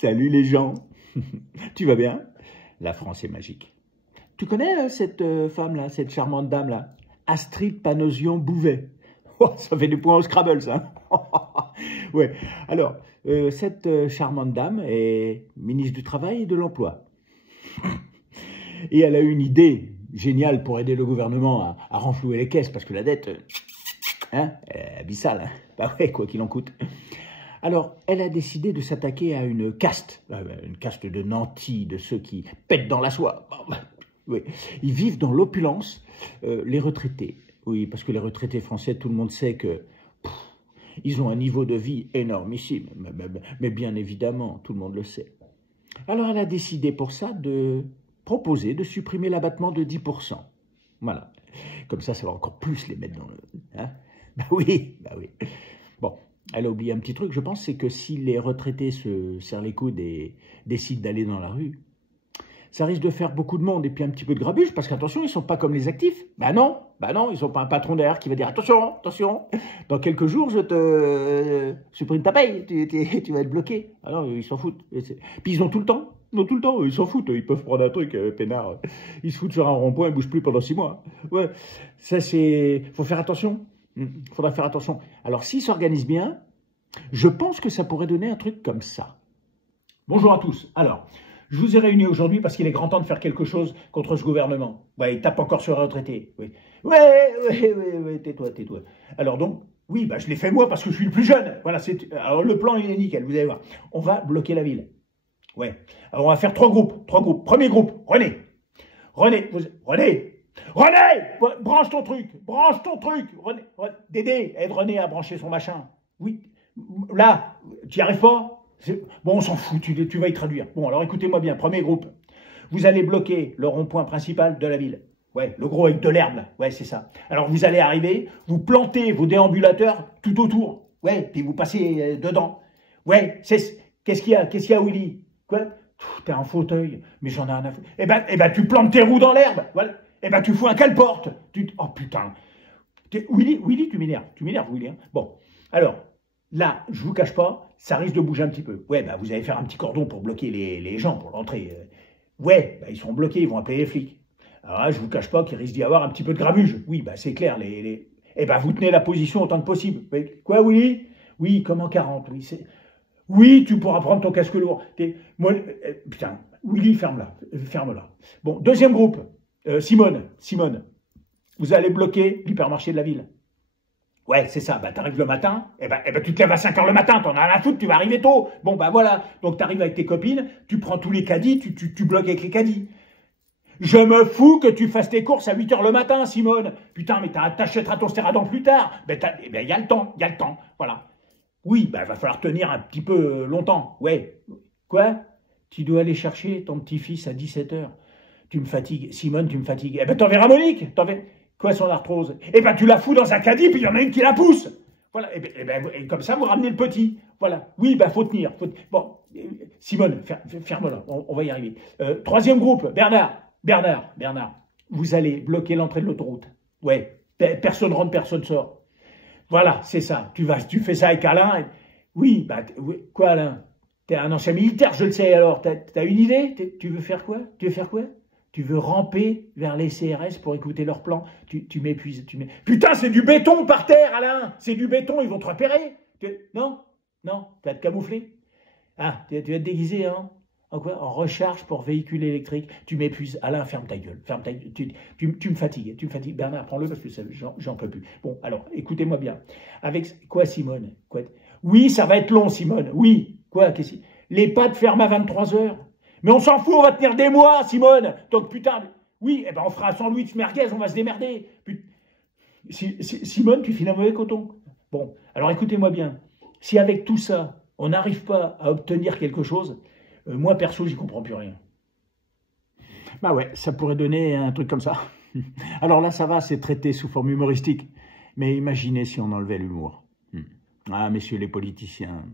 Salut les gens. Tu vas bien? La France est magique. Tu connais cette femme-là, cette charmante dame-là? Astrid Panosyon-Bouvet. Oh, ça fait des points au Scrabble, ça. Ouais. Alors, cette charmante dame est ministre du Travail et de l'Emploi. Et elle a eu une idée géniale pour aider le gouvernement à renflouer les caisses, parce que la dette, est abyssale. Hein. Bah ouais, quoi qu'il en coûte. Alors, elle a décidé de s'attaquer à une caste de nantis, de ceux qui pètent dans la soie. Oui. Ils vivent dans l'opulence, les retraités. Oui, parce que les retraités français, tout le monde sait que ils ont un niveau de vie énormissime. Mais bien évidemment, tout le monde le sait. Alors, elle a décidé pour ça de proposer de supprimer l'abattement de 10%. Voilà. Comme ça va encore plus les mettre dans le... Hein? Bah oui. Bon. Elle a oublié un petit truc, je pense, c'est que si les retraités se serrent les coudes et décident d'aller dans la rue, ça risque de faire beaucoup de monde et puis un petit peu de grabuge, parce qu'attention, ils ne sont pas comme les actifs. Bah non, ils n'ont pas un patron derrière qui va dire « Attention, dans quelques jours, je te supprime ta paye, tu vas être bloqué. » Alors, ils s'en foutent. Puis ils ont tout le temps. Ils s'en foutent, ils peuvent prendre un truc, peinard. Ils se foutent sur un rond-point, ils ne bougent plus pendant 6 mois. Ouais, ça c'est... Faut faire attention. Il faudra faire attention. Alors, s'ils s'organisent bien, je pense que ça pourrait donner un truc comme ça. Bonjour à tous. Alors, je vous ai réunis aujourd'hui parce qu'il est grand temps de faire quelque chose contre ce gouvernement. Ouais, il tape encore sur les retraités. Oui. Ouais, tais-toi. Alors donc, oui, bah, je l'ai fait moi parce que je suis le plus jeune. Voilà, alors le plan, il est nickel, vous allez voir. On va bloquer la ville. Ouais. Alors, on va faire 3 groupes. Premier groupe, René, branche ton truc, René. Dédé, aide René à brancher son machin. Oui, là, tu n'y arrives pas? Bon, on s'en fout, tu vas y traduire. Bon, alors écoutez-moi bien, premier groupe. Vous allez bloquer le rond-point principal de la ville. Ouais, le gros avec de l'herbe, là. Ouais, c'est ça. Alors, vous allez arriver, vous plantez vos déambulateurs tout autour. Ouais, puis vous passez dedans. Ouais, qu'est-ce qu'il y a, Willy? Quoi? T'es en fauteuil, mais j'en ai un à foutre. Eh ben, tu plantes tes roues dans l'herbe. Voilà. Eh ben, tu fous un cale-porte. Oh, putain. Willy, tu m'énerves, Willy. Hein. Bon, alors, là, je vous cache pas, ça risque de bouger un petit peu. Ouais, bah, vous allez faire un petit cordon pour bloquer les gens pour l'entrée. Ouais, bah, ils sont bloqués, ils vont appeler les flics. Alors là, je vous cache pas qu'il risque d'y avoir un petit peu de grabuge. Oui, bah, c'est clair, Eh ben, vous tenez la position autant que possible. Quoi, Willy? Oui, comme en 40, oui, Oui, tu pourras prendre ton casque lourd. Putain, Willy, ferme-la. Bon, deuxième groupe, Simone, vous allez bloquer l'hypermarché de la ville. Ouais, c'est ça, bah t'arrives le matin, tu te lèves à 5 h le matin, t'en as rien à foutre, tu vas arriver tôt. Bon, bah voilà, donc t'arrives avec tes copines, tu prends tous les caddies, tu bloques avec les caddies. Je me fous que tu fasses tes courses à 8 h le matin, Simone. Putain, mais t'achèteras ton stéradon plus tard. Il y a le temps, voilà. Oui, bah, va falloir tenir un petit peu longtemps. Ouais. Quoi? Tu dois aller chercher ton petit-fils à 17 h. Tu me fatigues. Simone, tu me fatigues. Eh ben, t'enverras Monique. Quoi, son arthrose? Eh ben, tu la fous dans un caddie, puis il y en a une qui la pousse. Voilà. Et comme ça, vous ramenez le petit. Voilà. Oui, bah, faut tenir. Bon, Simone, ferme-la. On va y arriver. Troisième groupe, Bernard. Vous allez bloquer l'entrée de l'autoroute. Ouais. Personne rentre, personne sort. Voilà, c'est ça. Tu fais ça avec Alain. Oui, bah, quoi, Alain? T'es un ancien militaire, je le sais, alors. T'as une idée? Tu veux faire quoi? Tu veux ramper vers les CRS pour écouter leurs plans? Tu m'épuises. Putain, c'est du béton par terre, Alain! C'est du béton, ils vont te repérer. Non, tu vas te camoufler. Ah, tu vas te déguiser, hein? En quoi? En recharge pour véhicule électrique. Tu m'épuises. Alain, ferme ta gueule. Tu me fatigues. Bernard, prends-le parce que j'en peux plus. Bon, alors, écoutez-moi bien. Avec quoi, Simone? Quoi? Oui, ça va être long, Simone. Oui. Quoi? Les pâtes ferment à 23 h. Mais on s'en fout, on va tenir des mois, Simone. Donc, putain, oui, eh ben, on fera un sandwich merguez, on va se démerder. Simone, tu files un mauvais coton. Bon, alors écoutez-moi bien. Si avec tout ça, on n'arrive pas à obtenir quelque chose, moi, perso, j'y comprends plus rien. Bah ouais, ça pourrait donner un truc comme ça. Alors là, ça va, c'est traité sous forme humoristique. Mais imaginez si on enlevait l'humour. Ah, messieurs les politiciens,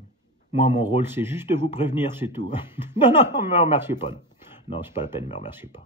moi, mon rôle, c'est juste de vous prévenir, c'est tout. Non, ne me remerciez pas. Non, c'est pas la peine, ne me remerciez pas.